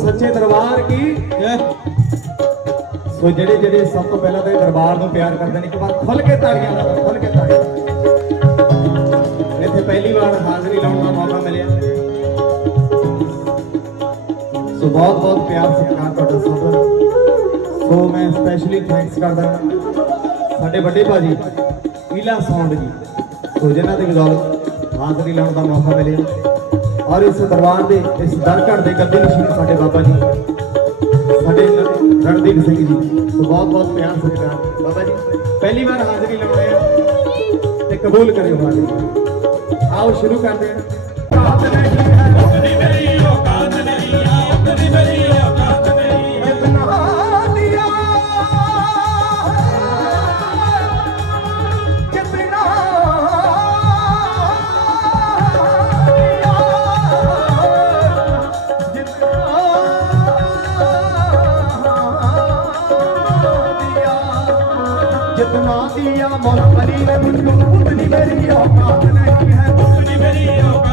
ਸੱਚੇ ਦਰਬਾਰ ਕੀ? ਸੋ ਜਿਹੜੇ ਜਿਹੜੇ ਸਭ ਤੋਂ ਪਹਿਲਾਂ ਤਾਂ ਦਰਬਾਰ ਨੂੰ ਪਿਆਰ ਕਰਦੇ ਨੇ ਇੱਕ ਵਾਰ ਖੁੱਲ ਕੇ ਤਾੜੀਆਂ ਲਾਓ ਖੁੱਲ ਕੇ ਤਾੜੀਆਂ ਇੱਥੇ ਪਹਿਲੀ ਵਾਰ ਹਾਜ਼ਰੀ ਲਾਉਣ ਦਾ ਮੌਕਾ ਮਿਲਿਆ। ਸੋ ਬਹੁਤ ਬਹੁਤ ਪਿਆਰ ਸਤਿਕਾਰ ਤੁਹਾਡਾ ਸਭ ਦਾ ਸੋ ਮੈਂ ਸਪੈਸ਼ਲੀ ਥੈਂਕਸ ਕਰਦਾ ਸਾਡੇ ਵੱਡੇ ਭਾਜੀ ਈਲਾ ਸੌਂਡ ਜੀ। ਸੋ ਜਿਨ੍ਹਾਂ ਦੀ ਬਦੌਲਤ ਹਾਜ਼ਰੀ ਲਾਉਣ ਦਾ ਮੌਕਾ ਮਿਲਿਆ। ਔਰ ਇਸ ਦਰਬਾਰ ਦੇ, ਇਸ ਦਰਕੜ ਦੇ ਗੱਦੀ ਨਸ਼ੀਨ ਸਾਡੇ ਬਾਬਾ ਜੀ। ਸਾਡੇ ਨ- ਰਣਦੀਪ ਸਿੰਘ ਜੀ ਸੋ ਬਹੁਤ ਬਹੁਤ ਪਿਆਰ ਸਤਿਕਾਰ ਬਾਬਾ ਜੀ, ਪਹਿਲੀ ਵਾਰ ਹਾਜ਼ਰੀ ਲਾਉਣੇ ਆ ਤੇ ਕਬੂਲ ਕਰਿਓ ਹਾਜ਼ਰੀ। ਆਓ ਸ਼ੁਰੂ ਕਰਦੇ ਹਾਂ ਕਾਤ ਨਹੀਂ ਹੈ ਉਤਨੀ ਮੇਰੀ ਔਕਾਤ ਨਹੀਂ ना दिया मौला अली है मुझको खुद नहीं मेरी औकात नहीं है खुद नहीं मेरी औकात